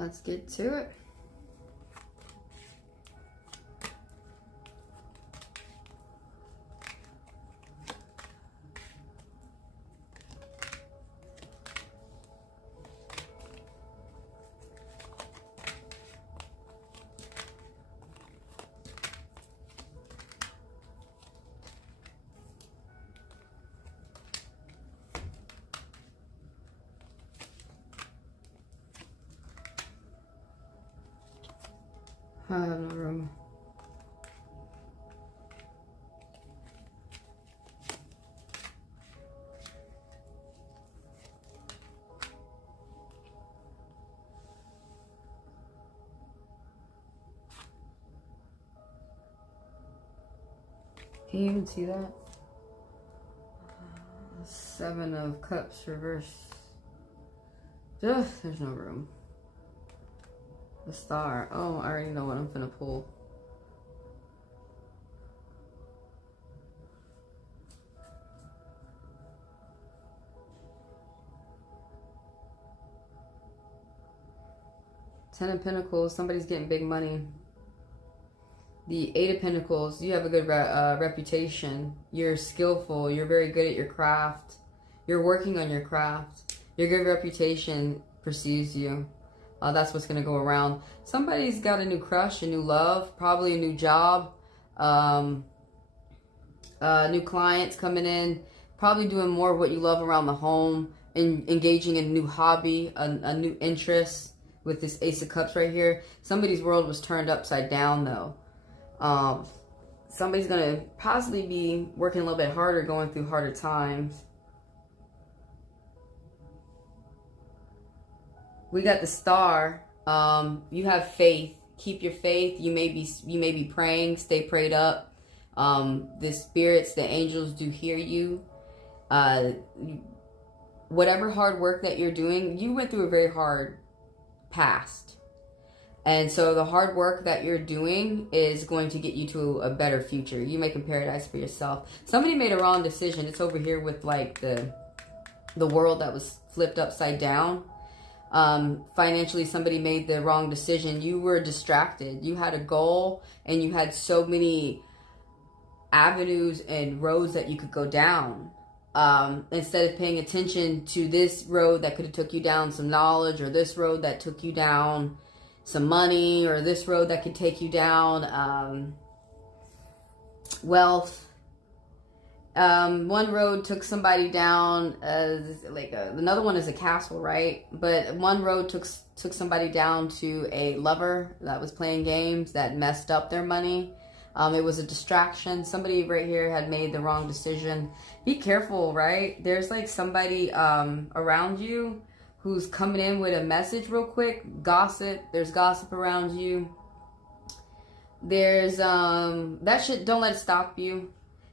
Let's get to it. I have no room. Can you even see that? Seven of Cups reverse. Ugh, there's no room. The Star. Oh, I already know what I'm gonna pull. Ten of Pentacles. Somebody's getting big money. The Eight of Pentacles. You have a good reputation. You're skillful. You're very good at your craft. You're working on your craft. Your good reputation pursues you. That's what's going to go around. Somebody's got a new crush, a new love, probably a new job, new clients coming in, probably doing more of what you love around the home, and engaging in a new hobby, a new interest with this Ace of Cups right here. Somebody's world was turned upside down, though. Somebody's going to possibly be working a little bit harder, going through harder times. We got the Star. You have faith. Keep your faith. You may be praying. Stay prayed up. The spirits, the angels do hear you. Whatever hard work that you're doing, you went through a very hard past. And so the hard work that you're doing is going to get you to a better future. You make a paradise for yourself. Somebody made a wrong decision. It's over here with like the world that was flipped upside down. Financially, somebody made the wrong decision. You were distracted. You had a goal and you had so many avenues and roads that you could go down. Instead of paying attention to this road that could have took you down some knowledge, or this road that took you down some money, or this road that could take you down wealth. One road took somebody down another one is a castle, right? But one road took somebody down to a lover that was playing games that messed up their money. It was a distraction. Somebody right here had made the wrong decision. Be careful, right? There's like somebody around you who's coming in with a message real quick. Gossip. There's gossip around you. There's that shit, don't let it stop you.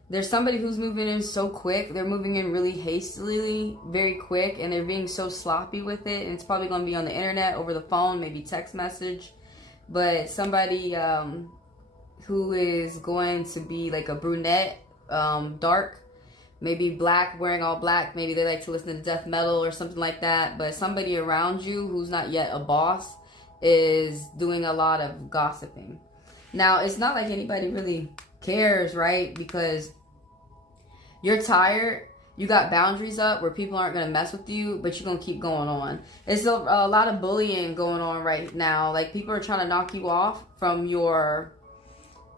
There's somebody who's moving in so quick. They're moving in really hastily, very quick, and they're being so sloppy with it. And it's probably going to be on the internet, over the phone, maybe text message. But somebody who is going to be like a brunette, dark, maybe black, wearing all black. Maybe they like to listen to death metal or something like that. But somebody around you who's not yet a boss is doing a lot of gossiping. Now, it's not like anybody really cares, right? Because you're tired. You got boundaries up where people aren't going to mess with you, but you're going to keep going on. There's a lot of bullying going on right now. Like, people are trying to knock you off from your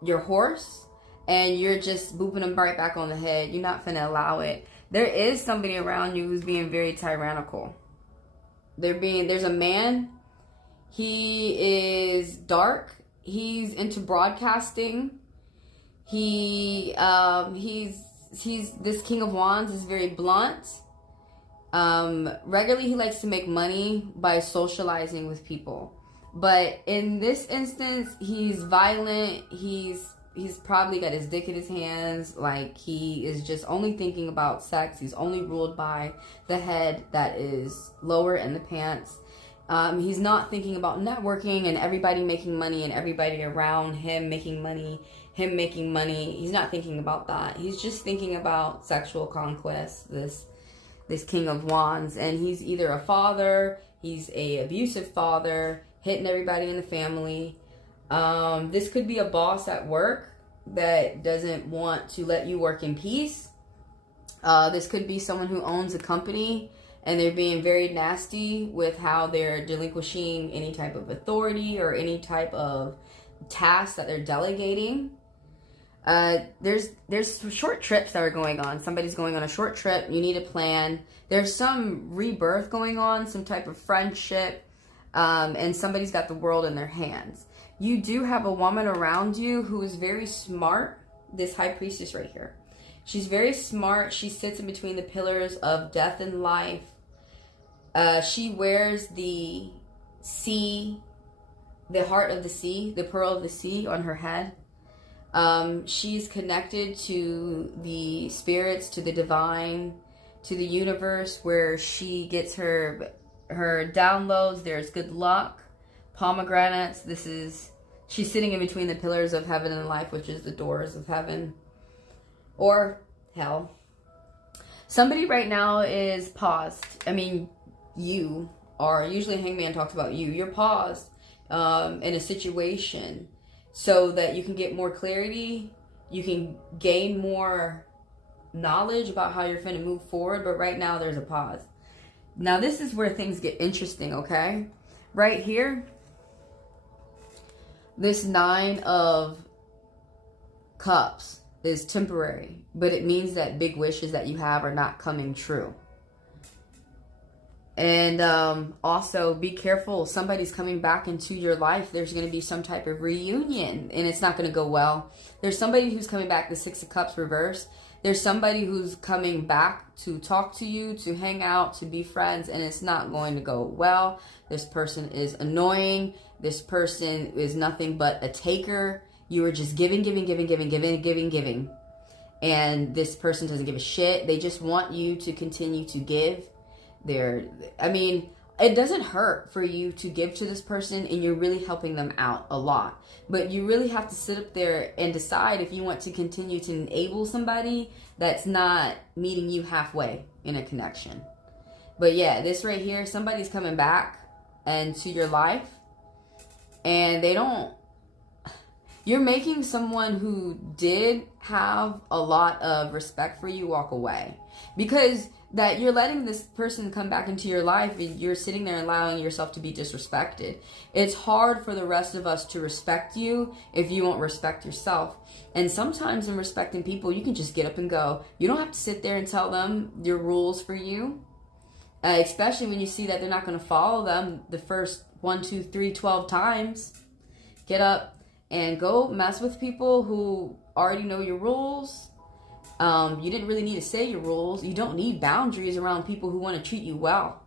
horse, and you're just booping them right back on the head. You're not finna allow it. There is somebody around you who's being very tyrannical. There's a man. He is dark. He's into broadcasting. He's this King of Wands is very blunt. Regularly he likes to make money by socializing with people. But in this instance, he's violent. He's probably got his dick in his hands. Like, he is just only thinking about sex. He's only ruled by the head that is lower in the pants. He's not thinking about networking and everybody making money and everybody around him making money, him making money. He's not thinking about that. He's just thinking about sexual conquest, this King of Wands. And he's either a father, he's a abusive father, hitting everybody in the family. This could be a boss at work that doesn't want to let you work in peace. This could be someone who owns a company and they're being very nasty with how they're relinquishing any type of authority or any type of task that they're delegating. There's short trips that are going on. Somebody's going on a short trip. You need a plan. There's some rebirth going on, some type of friendship, and somebody's got the world in their hands. You do have a woman around you who is very smart. This high priestess right here. She's very smart. She sits in between the pillars of death and life. She wears the sea, the heart of the sea, the pearl of the sea on her head. She's connected to the spirits, to the divine, to the universe, where she gets her downloads. There's good luck, pomegranates. She's sitting in between the pillars of heaven and life, which is the doors of heaven or hell. Somebody right now is paused. I mean, you are, usually Hangman talks about you. You're paused in a situation so that you can get more clarity. You can gain more knowledge about how you're going to move forward. But right now there's a pause. Now this is where things get interesting, okay? Right here, this 9 of Cups is temporary, but it means that big wishes that you have are not coming true. And also be careful. Somebody's coming back into your life. There's going to be some type of reunion and it's not going to go well. There's somebody who's coming back, the 6 of Cups reverse. There's somebody who's coming back to talk to you, to hang out, to be friends, and it's not going to go well. This person is annoying. This person is nothing but a taker. You are just giving. And this person doesn't give a shit. They just want you to continue to give. It doesn't hurt for you to give to this person and you're really helping them out a lot. But you really have to sit up there and decide if you want to continue to enable somebody that's not meeting you halfway in a connection. But yeah, this right here, somebody's coming back into your life and you're making someone who did have a lot of respect for you walk away. Because that you're letting this person come back into your life and you're sitting there allowing yourself to be disrespected. It's hard for the rest of us to respect you if you won't respect yourself. And sometimes in respecting people, you can just get up and go. You don't have to sit there and tell them your rules for you. Especially when you see that they're not going to follow them the first 1, 2, 3, 12 times. Get up and go mess with people who already know your rules. You didn't really need to say your rules. You don't need boundaries around people who want to treat you well.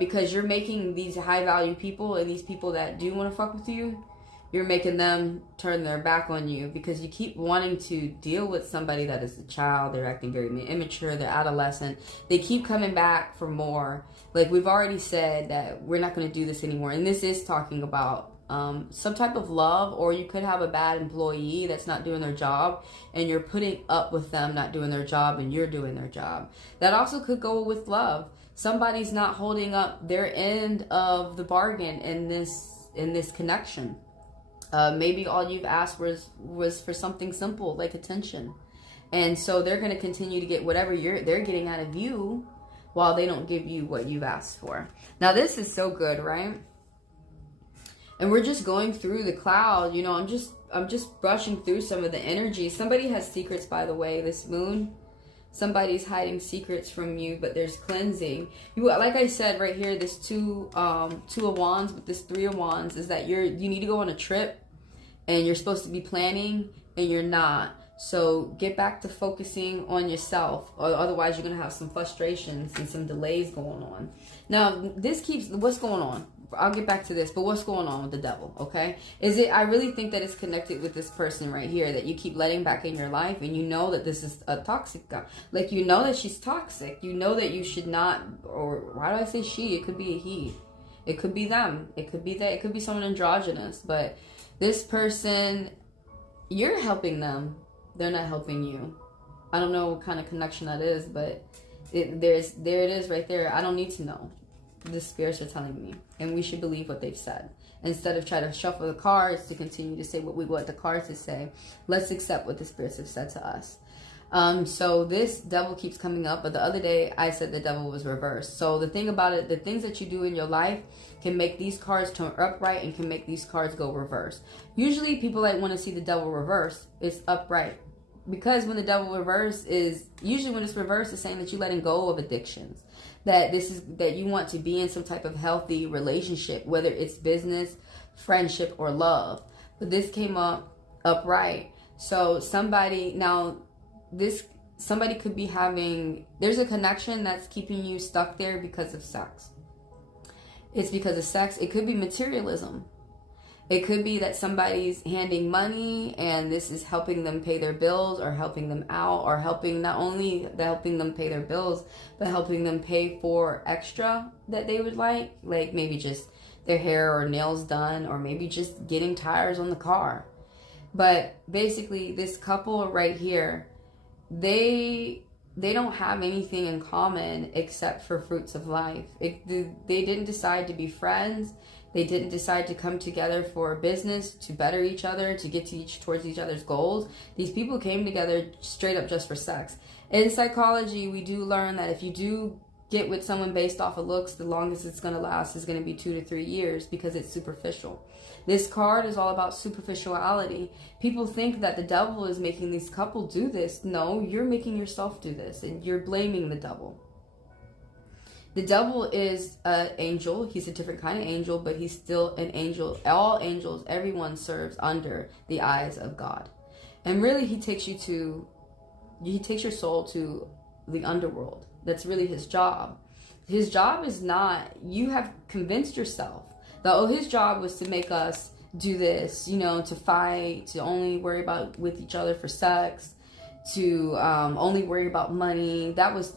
Because you're making these high value people and these people that do want to fuck with you, you're making them turn their back on you because you keep wanting to deal with somebody that is a child. They're acting very immature. They're adolescent. They keep coming back for more. Like we've already said that we're not going to do this anymore. And this is talking about some type of love, or you could have a bad employee that's not doing their job and you're putting up with them not doing their job and you're doing their job. That also could go with love. Somebody's not holding up their end of the bargain in this connection. Maybe all you've asked was for something simple like attention. And so they're going to continue to get whatever they're getting out of you while they don't give you what you've asked for. Now this is so good, right? And we're just going through the cloud, you know, I'm just brushing through some of the energy. Somebody has secrets, by the way, this moon. Somebody's hiding secrets from you, but there's cleansing. Like I said right here, this two of wands, but this 3 of wands is that you need to go on a trip and you're supposed to be planning and you're not. So get back to focusing on yourself, or otherwise you're going to have some frustrations and some delays going on. Now, what's going on? I'll get back to this, but what's going on with the devil, okay? I really think that it's connected with this person right here that you keep letting back in your life, and you know that this is a toxic guy. Like, you know that she's toxic. You know that you should not, or why do I say she? It could be a he. It could be them. It could be that. It could be someone androgynous, but this person, you're helping them. They're not helping you. I don't know what kind of connection that is, but there it is right there. I don't need to know. the spirits are telling me, and we should believe what they've said. Instead of trying to shuffle the cards to continue to say what we want the cards to say, let's accept what the spirits have said to us. So this devil keeps coming up, but the other day I said the devil was reversed. So the thing about it, the things that you do in your life can make these cards turn upright and can make these cards go reverse. Usually people that want to see the devil reverse, it's upright. Because when the devil reverse is, usually when it's reversed, it's saying that you're letting go of addictions. That you want to be in some type of healthy relationship, whether it's business, friendship, or love. But this came up upright. So somebody could be having, there's a connection that's keeping you stuck there because of sex. It's because of sex. It could be materialism. It could be that somebody's handing money and this is helping them pay their bills or helping them out, or helping, not only helping them pay their bills, but helping them pay for extra that they would like maybe just their hair or nails done, or maybe just getting tires on the car. But basically this couple right here, they don't have anything in common except for fruits of life. They didn't decide to be friends. They didn't decide to come together for business, to better each other, to get towards each other's goals. These people came together straight up just for sex. In psychology, we do learn that if you do get with someone based off of looks, the longest it's going to last is going to be 2 to 3 years, because it's superficial. This card is all about superficiality. People think that the devil is making these couples do this. No, you're making yourself do this, and you're blaming the devil. The devil is an angel. He's a different kind of angel, but he's still an angel. All angels, everyone serves under the eyes of God. And really, he takes your soul to the underworld. That's really his job. His job is not, you have convinced yourself that, his job was to make us do this, to fight, to only worry about with each other for sex, to only worry about money. That was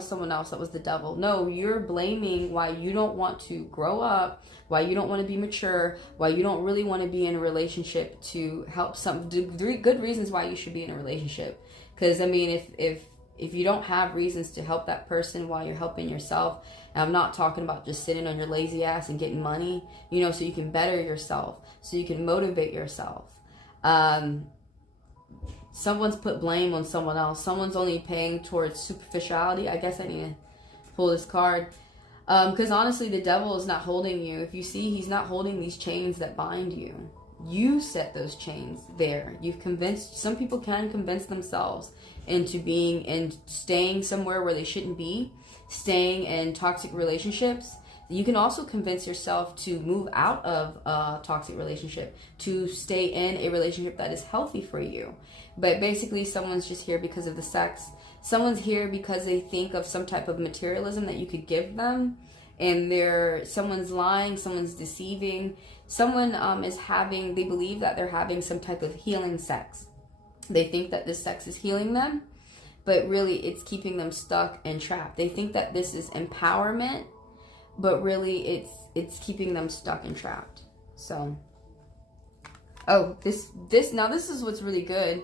someone else. That was the devil. No, you're blaming why you don't want to grow up, why you don't want to be mature, why you don't really want to be in a relationship, to help good reasons why you should be in a relationship. Because I mean, if you don't have reasons to help that person while you're helping yourself, and I'm not talking about just sitting on your lazy ass and getting money, so you can better yourself, so you can motivate yourself. Someone's put blame on someone else. Someone's only paying towards superficiality. I guess I need to pull this card. Because honestly, the devil is not holding you. If you see, he's not holding these chains that bind you. You set those chains there. Some people can convince themselves into being and staying somewhere where they shouldn't be, staying in toxic relationships. You can also convince yourself to move out of a toxic relationship, to stay in a relationship that is healthy for you. But basically, someone's just here because of the sex. Someone's here because they think of some type of materialism that you could give them. And someone's lying, someone's deceiving. Someone they believe that they're having some type of healing sex. They think that this sex is healing them, but really it's keeping them stuck and trapped. They think that this is empowerment, but really it's keeping them stuck and trapped. So, this is what's really good.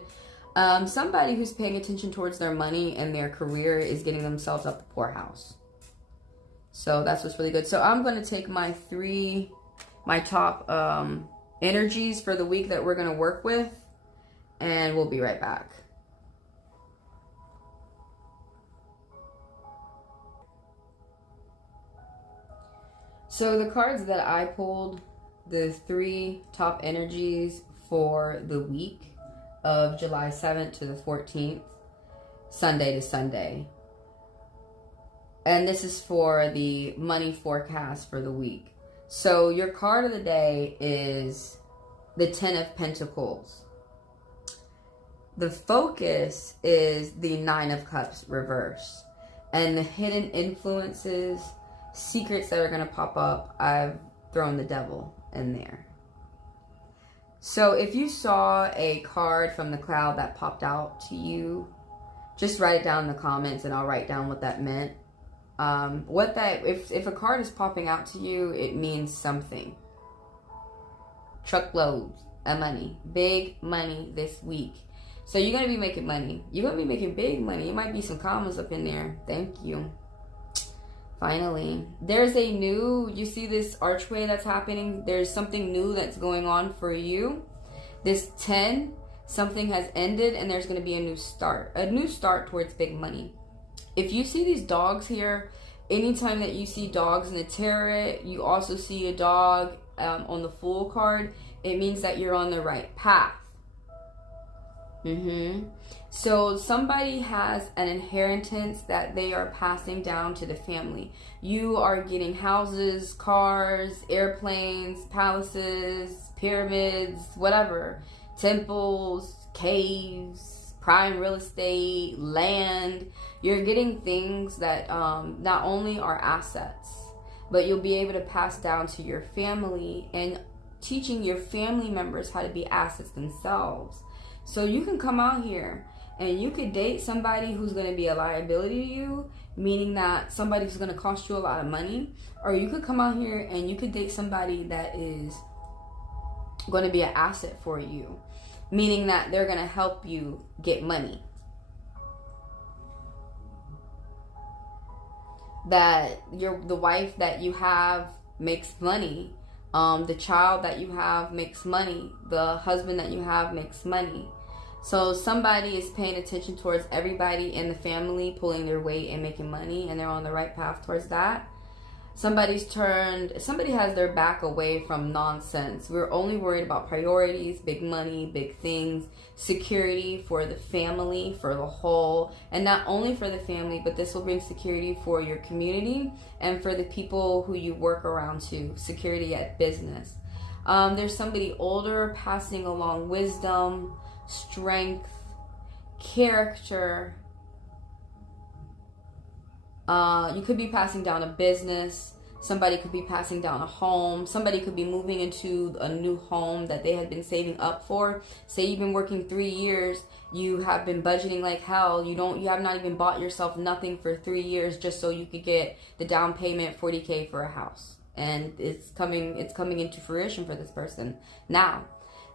Somebody who's paying attention towards their money and their career is getting themselves up the poorhouse. So that's what's really good. So I'm going to take my top energies for the week that we're going to work with, and we'll be right back. So the cards that I pulled, the 3 top energies for the week of July 7th to the 14th, Sunday to Sunday. And this is for the money forecast for the week. So your card of the day is the 10 of Pentacles. The focus is the 9 of Cups reversed. And the hidden influences, secrets that are going to pop up, I've thrown the devil in there. So if you saw a card from the cloud that popped out to you, just write it down in the comments and I'll write down what that meant. If a card is popping out to you, it means something. Truckloads of money, big money this week. So you're going to be making money. You're going to be making big money. It might be some commas up in there. Thank you. Finally, there's a new, you see this archway that's happening? There's something new that's going on for you. This 10, something has ended and there's going to be a new start towards big money. If you see these dogs here, anytime that you see dogs in the tarot, you also see a dog on the Fool card, it means that you're on the right path. So somebody has an inheritance that they are passing down to the family. You are getting houses, cars, airplanes, palaces, pyramids, whatever, temples, caves, prime real estate, land. You're getting things that not only are assets, but you'll be able to pass down to your family, and teaching your family members how to be assets themselves. So you can come out here and you could date somebody who's going to be a liability to you, meaning that somebody who's going to cost you a lot of money. Or you could come out here and you could date somebody that is going to be an asset for you, meaning that they're going to help you get money. That the wife that you have makes money. The child that you have makes money. The husband that you have makes money. So somebody is paying attention towards everybody in the family pulling their weight and making money, and they're on the right path towards that. Somebody has their back away from nonsense. We're only worried about priorities, big money, big things, security for the family, for the whole, and not only for the family, but this will bring security for your community and for the people who you work around too. Security at business. There's somebody older passing along wisdom, strength, character. You could be passing down a business. Somebody could be passing down a home. Somebody could be moving into a new home that they had been saving up for. Say you've been working 3 years. You have been budgeting like hell. You have not even bought yourself nothing for 3 years just so you could get the down payment, $40,000 for a house. And it's coming into fruition for this person. Now,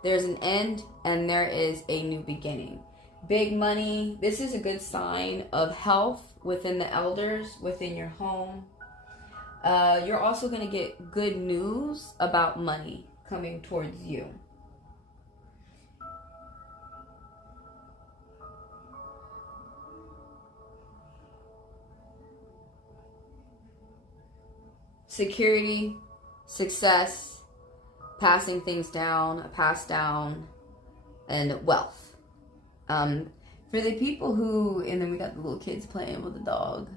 there's an end and there is a new beginning. Big money. This is a good sign of health within the elders, within your home. You're also going to get good news about money coming towards you. Security, success, passing things down, passed down, and wealth. For the people who, and then we got the little kids playing with the dog.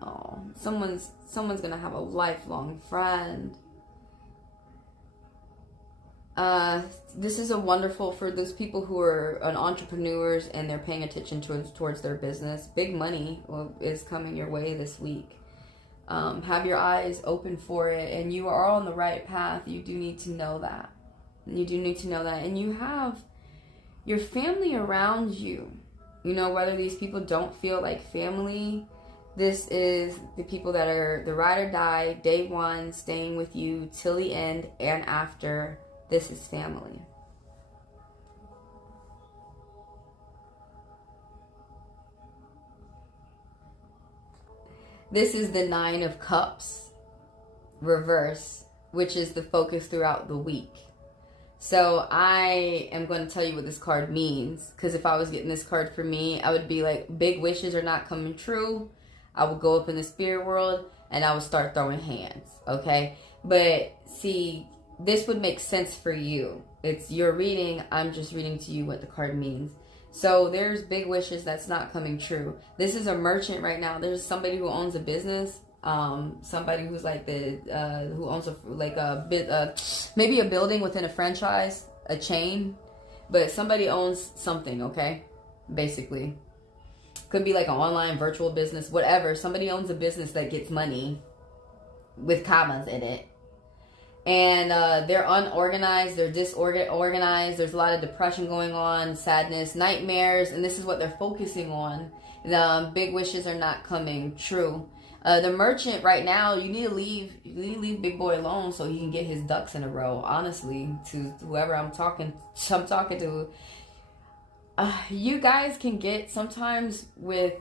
Oh, someone's gonna have a lifelong friend. This is a wonderful, for those people who are entrepreneurs and they're paying attention towards their business. Big money is coming your way this week. Have your eyes open for it, and you are on the right path. You do need to know that. And you have your family around you. You know, whether these people don't feel like family, this is the people that are the ride or die, day one, staying with you till the end and after. This is family. This is the 9 of Cups reverse, which is the focus throughout the week. So I am going to tell you what this card means, because if I was getting this card for me, I would be like, big wishes are not coming true. I would go up in the spirit world and I would start throwing hands, okay? But see, this would make sense for you. It's your reading. I'm just reading to you what the card means. So there's big wishes that's not coming true. This is a merchant right now. There's somebody who owns a business. Somebody who's like who owns maybe a building within a franchise, a chain, but somebody owns something, okay? Basically. Could be like an online virtual business, whatever. Somebody owns a business that gets money with commas in it. And they're unorganized, they're disorganized, there's a lot of depression going on, sadness, nightmares, and this is what they're focusing on. The big wishes are not coming true. The merchant right now, you need to leave Big Boy alone so he can get his ducks in a row, honestly, to whoever I'm talking to. You guys can get, sometimes with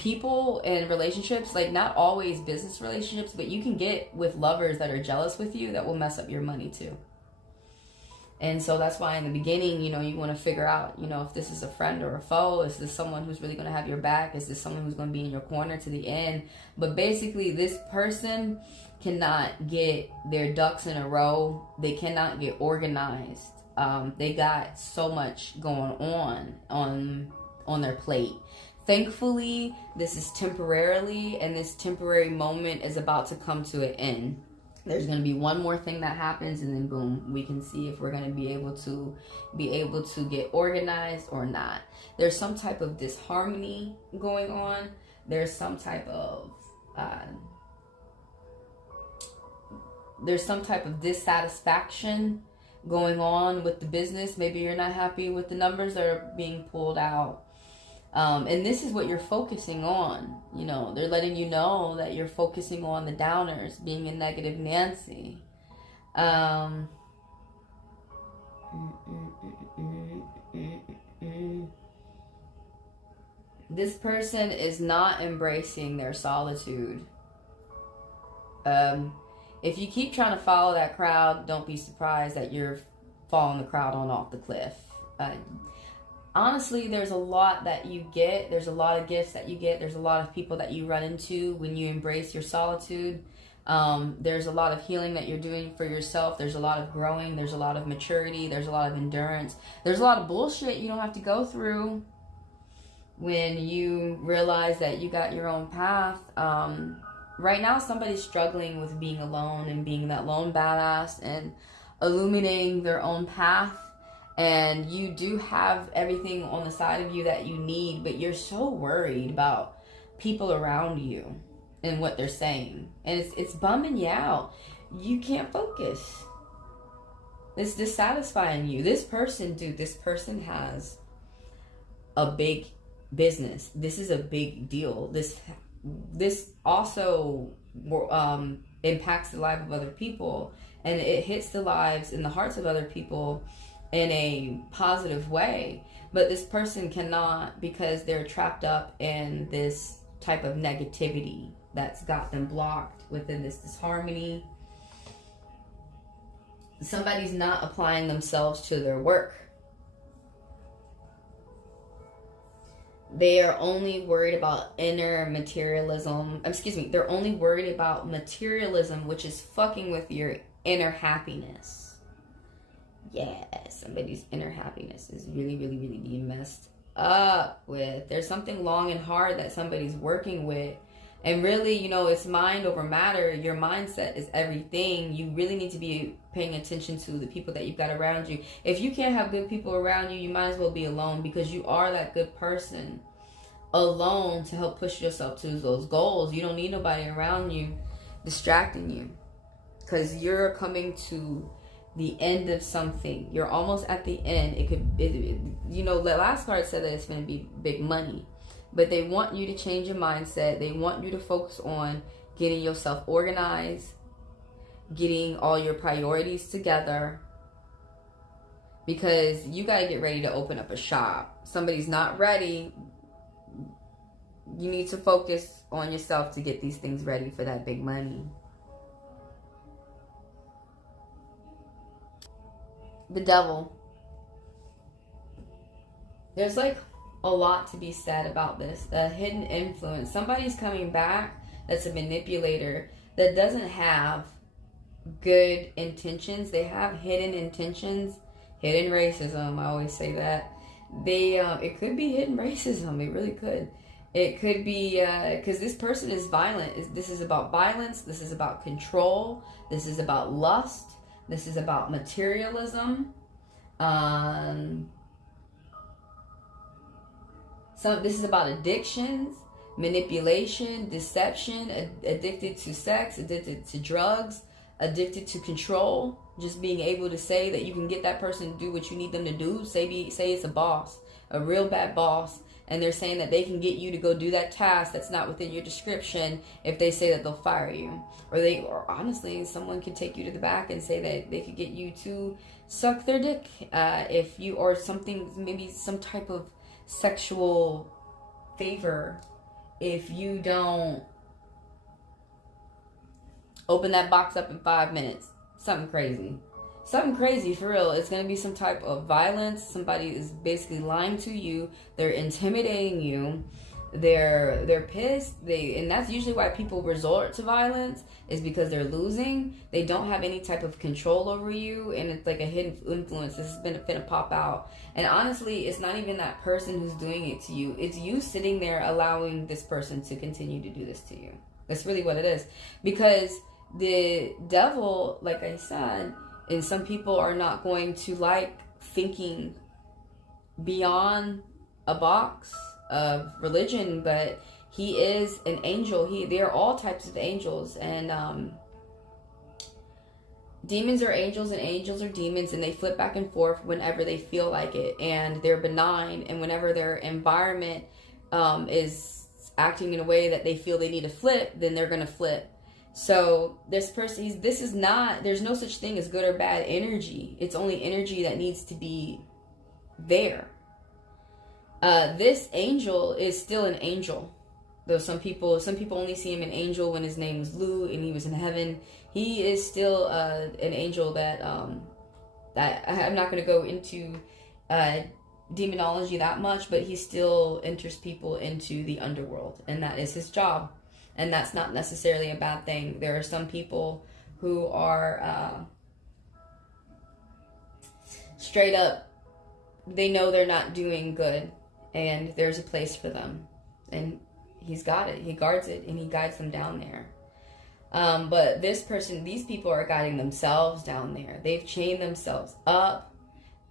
people and relationships, like not always business relationships, but you can get with lovers that are jealous with you that will mess up your money too. And so that's why in the beginning, you know, you want to figure out, you know, if this is a friend or a foe. Is this someone who's really going to have your back? Is this someone who's going to be in your corner to the end? But basically, this person cannot get their ducks in a row. They cannot get organized. They got so much going on their plate. Thankfully, this is temporarily, and this temporary moment is about to come to an end. There's going to be one more thing that happens, and then boom, we can see if we're going to be able to get organized or not. There's some type of disharmony going on. There's some type of dissatisfaction going on with the business. Maybe you're not happy with the numbers that are being pulled out. And this is what you're focusing on. You know, they're letting you know that you're focusing on the downers, being a negative Nancy. This person is not embracing their solitude. If you keep trying to follow that crowd, don't be surprised that you're following the crowd on off the cliff. Honestly, there's a lot that you get. There's a lot of gifts that you get. There's a lot of people that you run into when you embrace your solitude. There's a lot of healing that you're doing for yourself. There's a lot of growing. There's a lot of maturity. There's a lot of endurance. There's a lot of bullshit you don't have to go through when you realize that you got your own path. Right now, somebody's struggling with being alone and being that lone badass and illuminating their own path. And you do have everything on the side of you that you need, but you're so worried about people around you and what they're saying. And it's bumming you out. You can't focus. It's dissatisfying you. This person, dude, this person has a big business. This is a big deal. This also impacts the life of other people. And it hits the lives and the hearts of other people in a positive way, but this person cannot, because they're trapped up in this type of negativity that's got them blocked within this disharmony. Somebody's not applying themselves to their work. They are only worried about inner materialism. They're only worried about materialism, which is fucking with your inner happiness. Yeah, somebody's inner happiness is really, really, really being messed up with. There's something long and hard that somebody's working with. And really, you know, it's mind over matter. Your mindset is everything. You really need to be paying attention to the people that you've got around you. If you can't have good people around you, you might as well be alone, because you are that good person alone to help push yourself to those goals. You don't need nobody around you distracting you, because you're coming to the end of something. You're almost at the end. You know, the last card said that it's going to be big money, but they want you to change your mindset. They want you to focus on getting yourself organized, getting all your priorities together, because you got to get ready to open up a shop. Somebody's not ready. You need to focus on yourself to get these things ready for that big money. The devil. There's like a lot to be said about this. The hidden influence. Somebody's coming back that's a manipulator that doesn't have good intentions. They have hidden intentions. Hidden racism. I always say that. It could be hidden racism. It really could. It could be because this person is violent. This is about violence. This is about control. This is about lust. This is about materialism. This is about addictions, manipulation, deception, addicted to sex, addicted to drugs, addicted to control. Just being able to say that you can get that person to do what you need them to do. Say it's a boss, a real bad boss, and they're saying that they can get you to go do that task that's not within your description if they say that they'll fire you. Or honestly, someone could take you to the back and say that they could get you to suck their dick if you are something, maybe some type of sexual favor if you don't open that box up in 5 minutes. Something crazy. Something crazy, for real. It's going to be some type of violence. Somebody is basically lying to you. They're intimidating you. They're pissed. And that's usually why people resort to violence, is because they're losing. They don't have any type of control over you, and it's like a hidden influence. This has been finna pop out. And honestly, it's not even that person who's doing it to you. It's you sitting there allowing this person to continue to do this to you. That's really what it is. Because the devil, like I said, and some people are not going to like thinking beyond a box of religion, but he is an angel. There are all types of angels, and demons are angels and angels are demons, and they flip back and forth whenever they feel like it, and they're benign, and whenever their environment is acting in a way that they feel they need to flip, then they're going to flip. So this person, there's no such thing as good or bad energy. It's only energy that needs to be there. This angel is still an angel. Though some people only see him an angel when his name was Lou and he was in heaven. He is still an angel that I'm not going to go into demonology that much, but he still enters people into the underworld, and that is his job. And that's not necessarily a bad thing. There are some people who are straight up, they know they're not doing good, and there's a place for them. And he's got it. He guards it, and he guides them down there. But these people are guiding themselves down there. They've chained themselves up.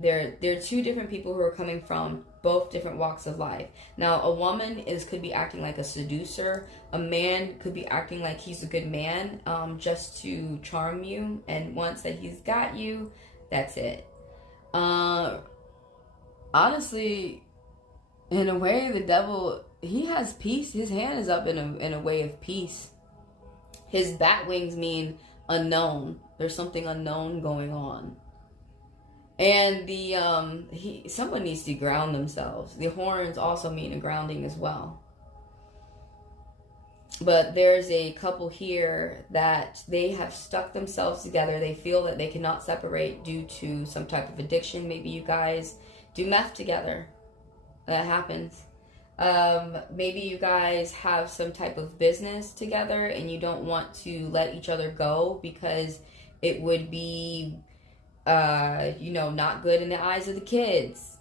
They're two different people who are coming from both different walks of life. Now, a woman could be acting like a seducer. A man could be acting like he's a good man, just to charm you. And once that he's got you, that's it. Honestly, in a way, the devil, he has peace. His hand is up in a way of peace. His bat wings mean unknown. There's something unknown going on. And someone needs to ground themselves. The horns also mean a grounding as well. But there's a couple here that they have stuck themselves together. They feel that they cannot separate due to some type of addiction. Maybe you guys do meth together. That happens. Maybe you guys have some type of business together and you don't want to let each other go because it would be not good in the eyes of the kids.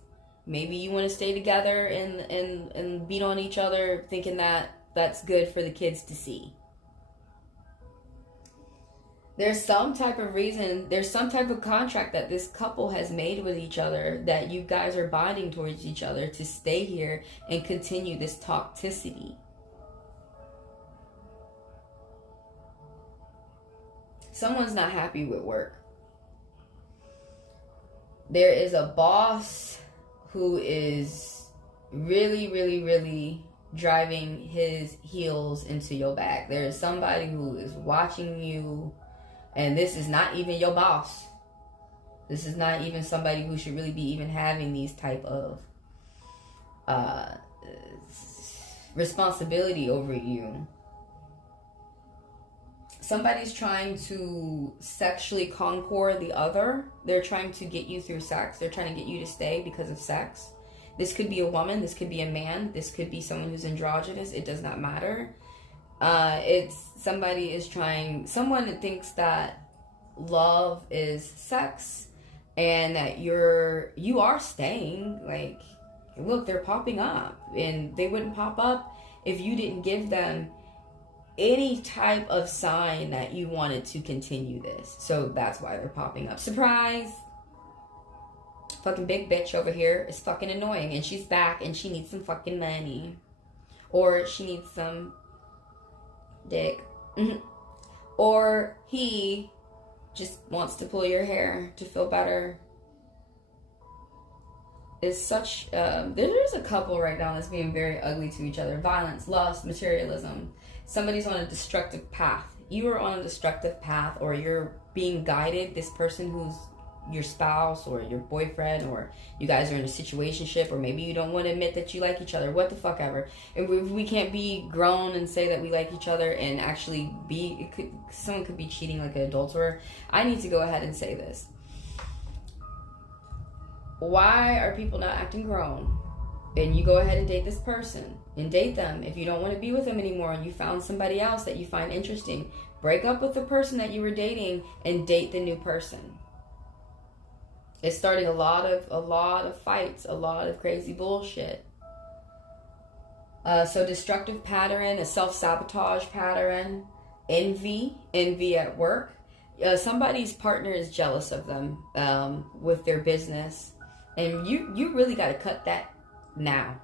Maybe you want to stay together and beat on each other thinking that that's good for the kids to see. There's some type of reason, there's some type of contract that this couple has made with each other that you guys are binding towards each other to stay here and continue this toxicity. Someone's not happy with work. There is a boss who is really, really, really driving his heels into your back. There is somebody who is watching you, and this is not even your boss. This is not even somebody who should really be even having these type of responsibility over you. Somebody's trying to sexually conquer the other. They're trying to get you through sex. They're trying to get you to stay because of sex. This could be a woman. This could be a man. This could be someone who's androgynous. It does not matter. Someone that thinks that love is sex and that you are staying. Like, look, they're popping up, and they wouldn't pop up if you didn't give them any type of sign that you wanted to continue this. So that's why they're popping up. Surprise! Fucking big bitch over here is fucking annoying, and she's back and she needs some fucking money. Or she needs some dick. Or he just wants to pull your hair to feel better. Is such there's a couple right now that's being very ugly to each other. Violence, lust, materialism. Somebody's on a destructive path. You are on a destructive path, or you're being guided. This person who's your spouse or your boyfriend, or you guys are in a situationship, or maybe you don't want to admit that you like each other, what the fuck ever. If we can't be grown and say that we like each other and actually be, someone could be cheating like an adulterer. I need to go ahead and say this. Why are people not acting grown? And you go ahead and date this person and date them. If you don't want to be with them anymore and you found somebody else that you find interesting, break up with the person that you were dating and date the new person. It's starting a lot of fights, a lot of crazy bullshit. So destructive pattern, a self-sabotage pattern, envy at work. Somebody's partner is jealous of them with their business, and you really got to cut that now.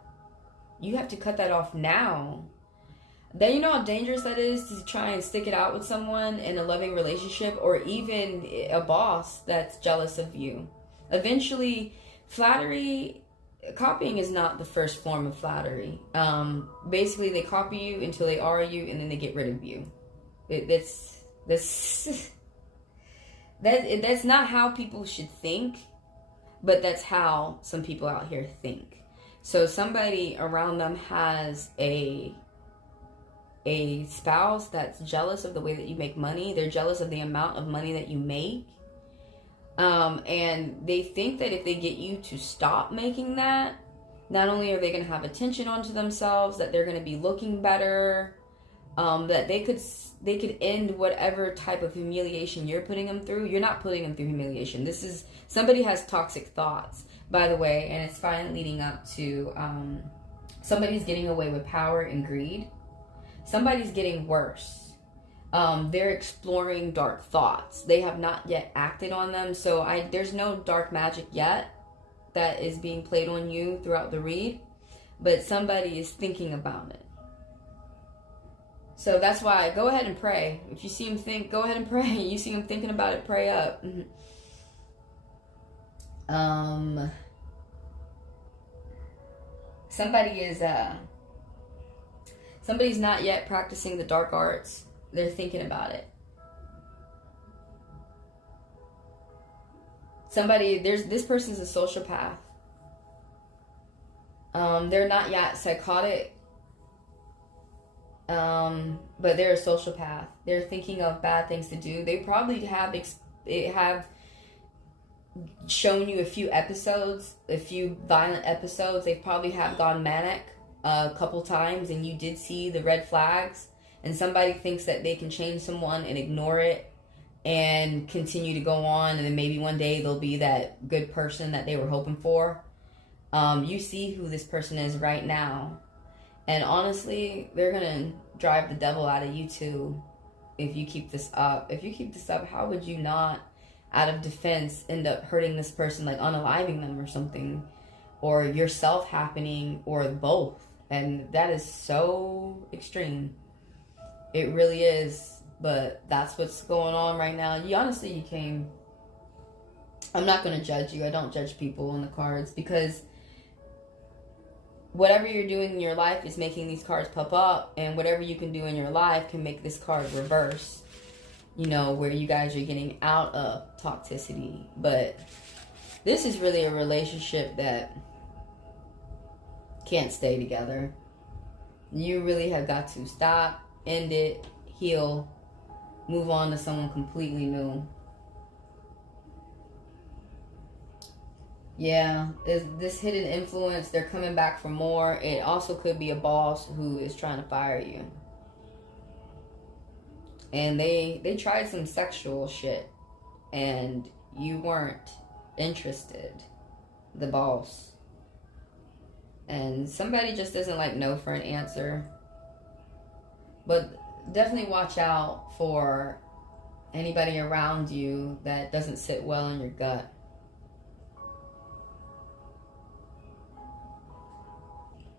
You have to cut that off now. Then you know how dangerous that is to try and stick it out with someone in a loving relationship, or even a boss that's jealous of you. Eventually, flattery, copying is not the first form of flattery. Basically, they copy you until they are you, and then they get rid of you. That's not how people should think, but that's how some people out here think. So somebody around them has a spouse that's jealous of the way that you make money. They're jealous of the amount of money that you make. And they think that if they get you to stop making that, not only are they going to have attention onto themselves, that they're going to be looking better, that they could end whatever type of humiliation you're putting them through. You're not putting them through humiliation. This is, somebody has toxic thoughts, by the way, and it's finally leading up to somebody's getting away with power and greed. Somebody's getting worse. They're exploring dark thoughts. They have not yet acted on them. So there's no dark magic yet that is being played on you throughout the read, but somebody is thinking about it. So that's why go ahead and pray. If you see him think, go ahead and pray. You see him thinking about it, pray up. Somebody's not yet practicing the dark arts. They're thinking about it. This person's a sociopath. They're not yet psychotic, but they're a sociopath. They're thinking of bad things to do. They probably have shown you a few episodes, a few violent episodes. They probably have gone manic a couple times, and you did see the red flags. And somebody thinks that they can change someone and ignore it and continue to go on, and then maybe one day they'll be that good person that they were hoping for. You see who this person is right now. And honestly, they're going to drive the devil out of you too if you keep this up. If you keep this up, how would you not, out of defense, end up hurting this person, like unaliving them or something, or yourself happening, or both? And that is so extreme. It really is. But that's what's going on right now. You came. I'm not going to judge you. I don't judge people on the cards, because whatever you're doing in your life is making these cards pop up, and whatever you can do in your life can make this card reverse. You know, where you guys are getting out of toxicity. But this is really a relationship that can't stay together. You really have got to stop, end it, heal, move on to someone completely new. Yeah, this hidden influence, they're coming back for more. It also could be a boss who is trying to fire you. And they tried some sexual shit, and you weren't interested, the boss. And somebody just doesn't like no for an answer. But definitely watch out for anybody around you that doesn't sit well in your gut.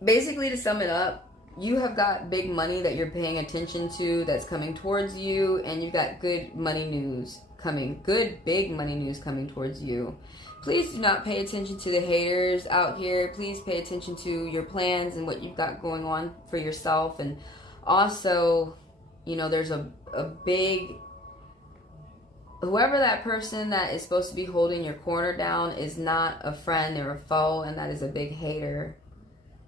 Basically, to sum it up, you have got big money that you're paying attention to that's coming towards you, and you've got good money news coming. Good, big money news coming towards you. Please do not pay attention to the haters out here. Please pay attention to your plans and what you've got going on for yourself. And also, you know, there's a big whoever that person that is supposed to be holding your corner down is not a friend, they're a foe, and that is a big hater.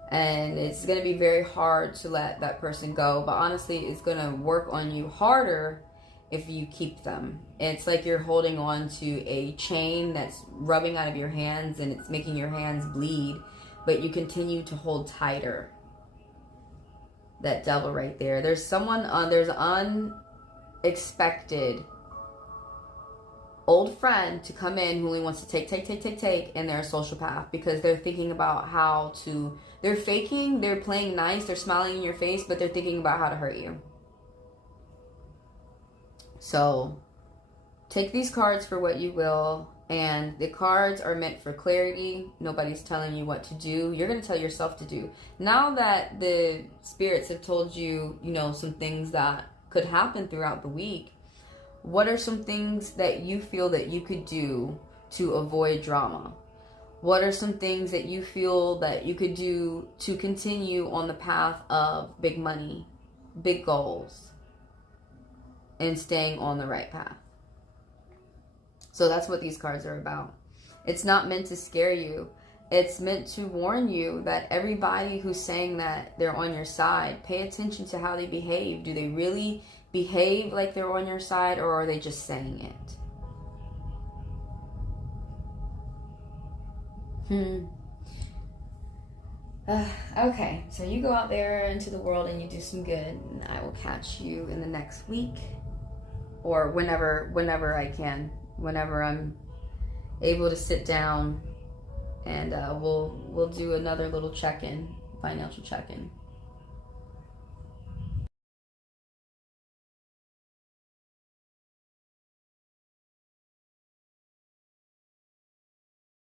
And it's going to be very hard to let that person go, but honestly, it's going to work on you harder if you keep them. It's like you're holding on to a chain that's rubbing out of your hands and it's making your hands bleed, but you continue to hold tighter. That devil right there. There's someone on, there's unexpected old friend to come in who only wants to take, and they're a sociopath because they're thinking about how to, they're faking, they're playing nice, they're smiling in your face, but they're thinking about how to hurt you. So take these cards for what you will, and the cards are meant for clarity. Nobody's telling you what to do. You're going to tell yourself to do. Now that the spirits have told you, you know, some things that could happen throughout the week, what are some things that you feel that you could do to avoid drama? What are some things that you feel that you could do to continue on the path of big money, big goals, and staying on the right path? So that's what these cards are about. It's not meant to scare you. It's meant to warn you that everybody who's saying that they're on your side, pay attention to how they behave. Do they really behave like they're on your side, or are they just saying it? Okay, so you go out there into the world and you do some good, and I will catch you in the next week, or whenever I can, whenever I'm able to sit down, and we'll do another little check-in, financial check-in.